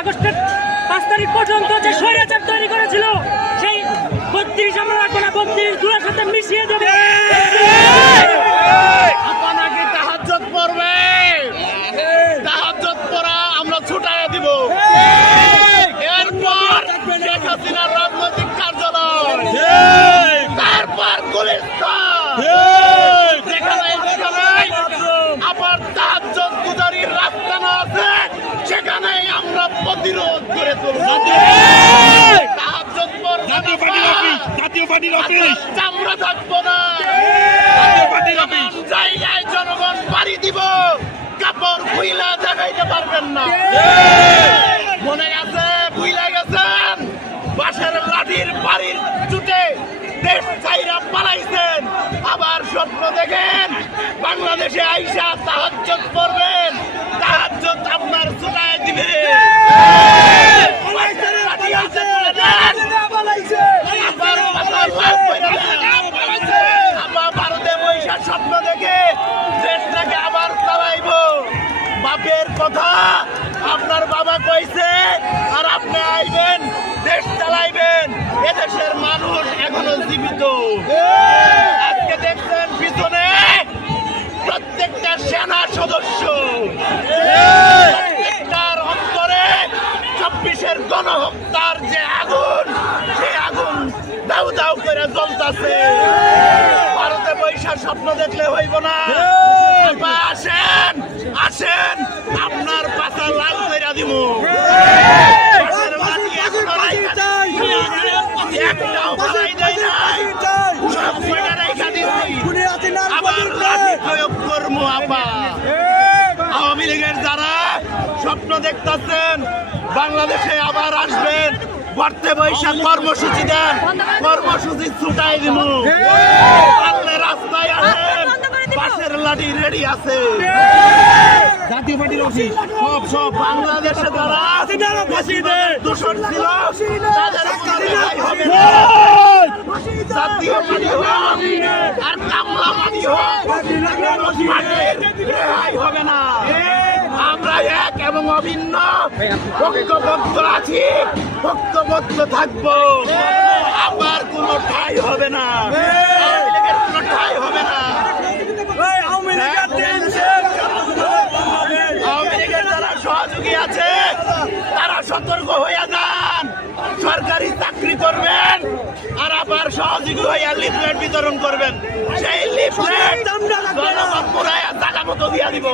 আগস্টের 5 তারিখ পর্যন্ত যে স্বৈরাচার তৈরি করেছিল সেই 32 আমরা রাখবো না, 32 দুলার সাথে মিশিয়ে দেবো। আপনাকে তাহাজ্জুদ পড়বে, তাহাজ্জুদ পড়া আমরা ছুটাইয়া দিব। এরপর শেখ হাসিনার রাজনৈতিক কার্যালয়, তারপর গুলিস্তান, যেখানে আবার তাহাজ্জুদ গুজারির রাস্তানা আছে, সেখানেই আমরা প্রতিরোধ করে তুলব। তাহাজ্জুদ পড়বে, জাতীয় পার্টির অফিস আমরা থাকবো না। জায়গায় জনগণ বাড়ি দিব, কাপড় খুইলা দেখাইতে পারবেন না। মনে গেছে, ভুইলা গেছেন, বাঁশের লাঠির বাড়ির চুটে দেশ ছাইরা পালাইছেন। আবার স্বপ্ন দেখেন বাংলাদেশে আইসা তাহাজ্জুদ করবেন, তাহাজ্জুদ আপনার ছুটায় দিবে। ভারতে বৈশা স্বপ্ন দেখে দেশটাকে আবার চালাইব। বাপের কথা আপনার বাবা কইছে, আর আপনি আইবেন, দেশ চালাইবেন। এদেশের মানুষ এখনো জীবিত। আজকে দেখছেন পিছনে প্রত্যেকটা সেনা সদস্য, প্রত্যেকটার অন্তরে 24-এর গণহত্যার যে আগুন, সেই আগুন দাউ দাউ করে জ্বলতাছে। ভারতে বৈশাখ স্বপ্ন দেখলে হইব না। আসেন আসেন, আপনার পাতা লাল করে দিব। একটাও বাড়াই দেয় নাই, সব কয়টা রেখা দিচ্ছি। আবার লাঠি প্রয়োগ করবো। আপা আওয়ামী লীগের যারা স্বপ্ন দেখতেছেন বাংলাদেশে আবার আসবেন, ভর্তে বৈশাখ কর্মসূচি দেন, কর্মসূচি ছুটাই দিব। পারলে রাস্তায় আসেন, বাসের লাঠি রেডি আছে। জাতীয় পার্টির অফিস সব বাংলাদেশে যারা দূষণ ছিল তাদের কোনো রেহাই হবে না। জাতীয় পার্টি হোক আর কামলা পার্টি হোক, পার্টির রেহাই হবে না। আমরা এক এবং অভিন্ন ঐক্যবদ্ধ আছি, ঐক্যবদ্ধ থাকবো। আবার কোনো ঠাই হবে না, আওয়ামী লীগের কোনো ঠাই হবে না। আওয়ামী লীগের যারা সহযোগী আছে তারা সতর্ক হয়ে যান। সরকারি চাকরি করবেন আর আবার সহযোগী হইয়া লিফলেট বিতরণ করবেন। সেই লিফলেট জনগণ পুরাইয়া জায়গা মতো দিয়া দিব।